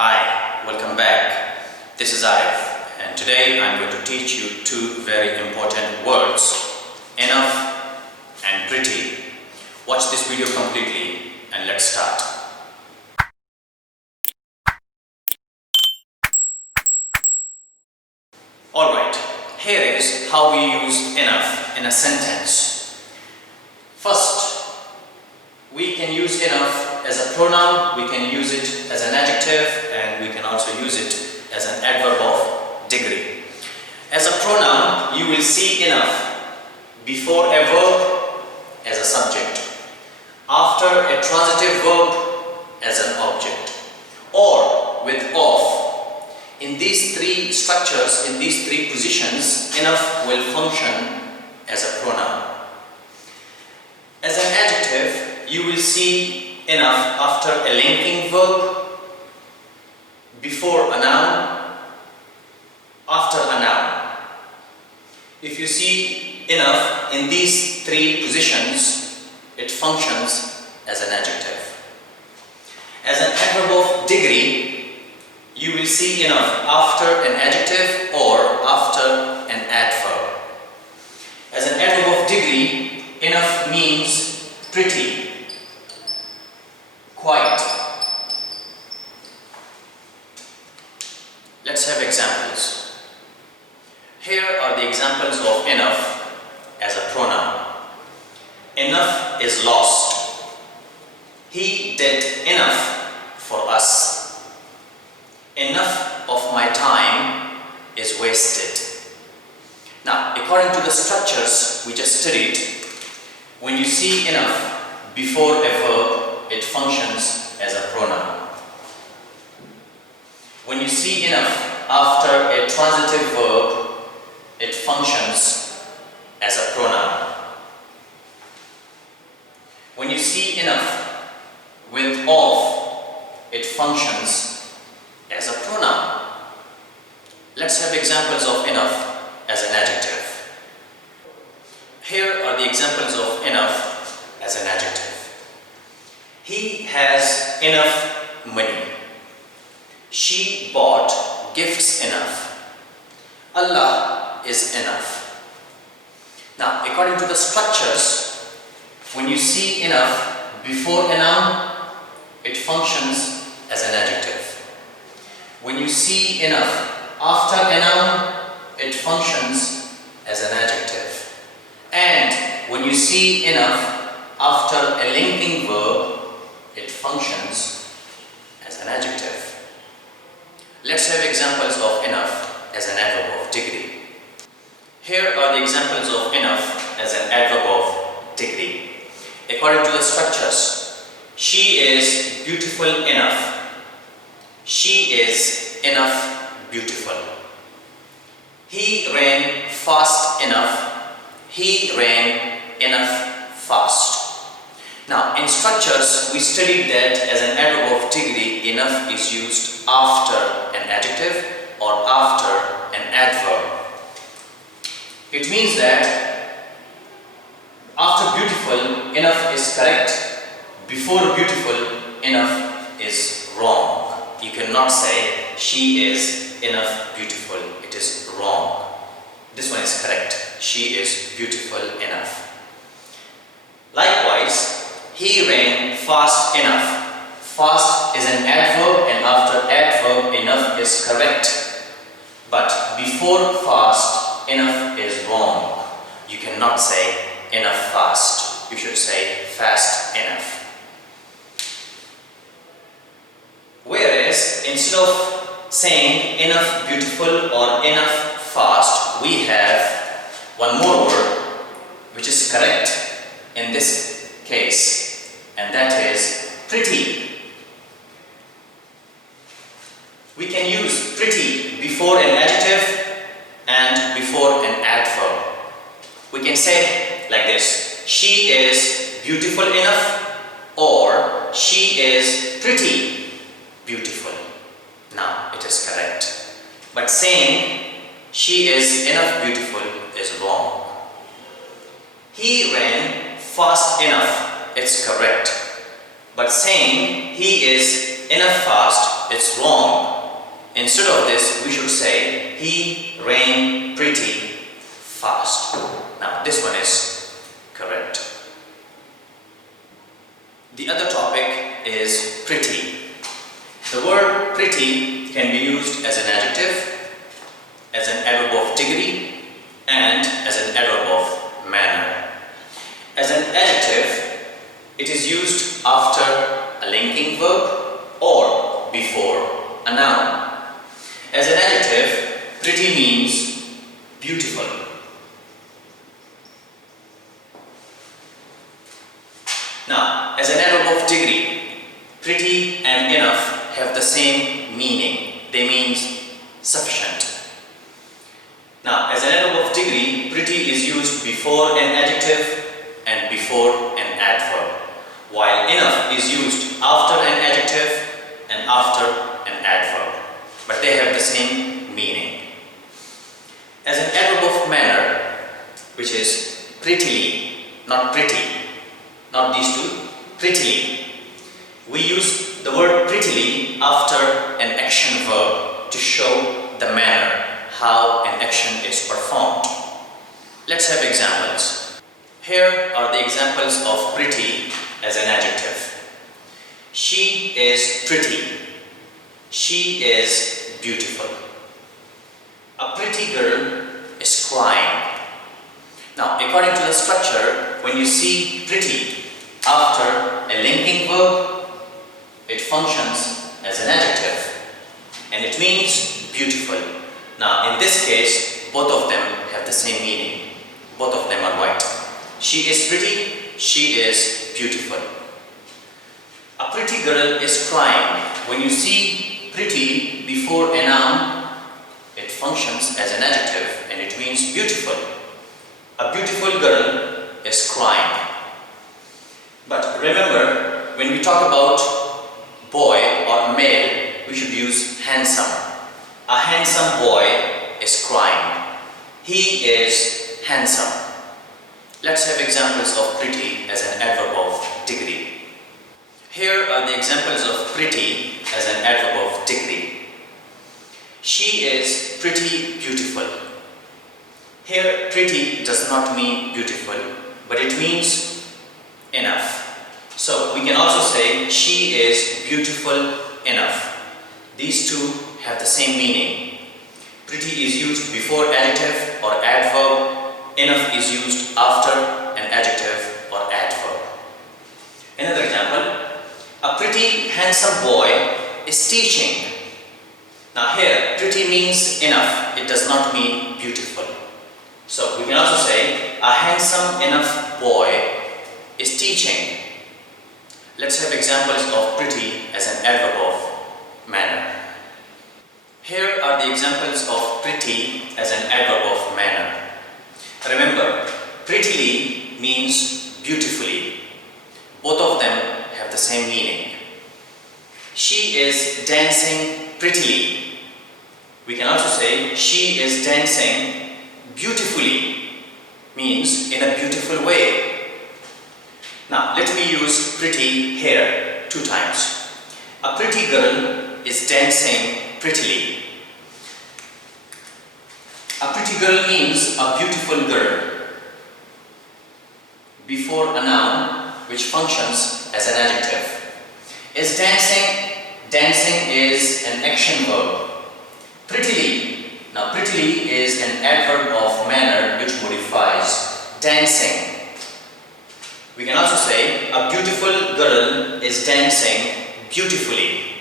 Hi, welcome back. This is Arif, and today I'm going to teach you two very important words, enough and pretty. Watch this video completely and let's start. Alright, here is how we use enough in a sentence. First, we can use enough as a pronoun, we can use it as an adjective, and we can also use it as an adverb of degree. As a pronoun, you will see enough before a verb as a subject, after a transitive verb as an object, or with of. In these three structures, in these three positions, enough will function as a pronoun. As an adjective, you will see enough after a linking verb, before a noun, after a noun. If you see enough in these three positions, it functions as an adjective. As an adverb of degree, you will see enough after an adjective or after an adverb. As an adverb of degree, enough means pretty, quite. Let's have examples. Here are the examples of enough as a pronoun. Enough is lost. He did enough for us. Enough of my time is wasted. Now, according to the structures we just studied, when you see enough before a verb, it functions as a pronoun. When you see enough after a transitive verb, it functions as a pronoun. When you see enough with of, it functions as a pronoun. Let's have examples of enough as an adjective. Here are the examples of enough as an adjective. He has enough money. She bought gifts enough. Allah is enough. Now, according to the structures, when you see enough before a noun, it functions as an adjective. When you see enough after a noun, it functions as an adjective. And when you see enough after a linking verb, it functions as an adjective. Let's have examples of enough as an adverb of degree. Here are the examples of enough as an adverb of degree. According to the structures, she is beautiful enough. She is enough beautiful. He ran fast enough. He ran enough fast. Now, in structures, we studied that as an adverb of degree, enough is used after an adjective or after an adverb. It means that after beautiful, enough is correct. Before beautiful, enough is wrong. You cannot say she is enough beautiful. It is wrong. This one is correct. She is beautiful enough. Likewise, he ran fast enough. Fast is an adverb, and after adverb, enough is correct. But before fast, enough is wrong. You cannot say enough fast. You should say fast enough. Whereas, instead of saying enough beautiful or enough fast, we have one more word which is correct in this case, and that is pretty. We can use pretty before an adjective and before an adverb. We can say like this: she is beautiful enough, or she is pretty beautiful. Now, it is correct. But saying she is enough beautiful is wrong. He ran fast enough, it's correct. But saying he is enough fast it's wrong. Instead of this, we should say he ran pretty fast. Now this one is correct. The other topic is pretty. The word pretty can be used as an adjective, as an adverb of degree, and as an adverb of manner. As an adjective, it is used after a linking verb or before a noun. As an adjective, pretty means beautiful. Now, as an adverb of degree, pretty and enough have the same meaning. They mean sufficient. Now, as an adverb of degree, pretty is used before an adjective and before an adverb, while enough is used after an adjective and after an adverb, but they have the same meaning. As an adverb of manner, which is prettily, not pretty, not these two, prettily. We use the word prettily after an action verb to show the manner, how an action is performed. Let's have examples. Here are the examples of pretty as an adjective. She is pretty. She is beautiful. A pretty girl is crying. Now, according to the structure, when you see pretty after a linking verb, it functions as an adjective and it means beautiful. Now, in this case, both of them have the same meaning. Both of them are right. She is pretty, she is beautiful. A pretty girl is crying. When you see pretty before a noun, it functions as an adjective and it means beautiful. A beautiful girl is crying. But remember, when we talk about boy or male, we should use handsome. A handsome boy is crying. He is handsome. Let's have examples of pretty as an adverb of degree. Here are the examples of pretty as an adverb of degree. She is pretty beautiful. Here, pretty does not mean beautiful, but it means enough. So we can also say she is beautiful enough. These two have the same meaning. Pretty is used before adjective or adverb. Enough is used after an adjective or adverb. Another example. A pretty handsome boy is teaching. Now here, pretty means enough. It does not mean beautiful. So we can also say a handsome enough boy is teaching. Let's have examples of pretty as an adverb of manner. Here are the examples of pretty as an adverb of manner. Remember, prettily means beautifully. Both of them have the same meaning. She is dancing prettily. We can also say she is dancing beautifully, means in a beautiful way. Now let me use pretty here 2 times. A pretty girl is dancing prettily. A pretty girl means a beautiful girl before a noun which functions as an adjective. Is dancing? Dancing is an action verb. Prettily. Now prettily is an adverb of manner which modifies dancing. We can also say a beautiful girl is dancing beautifully.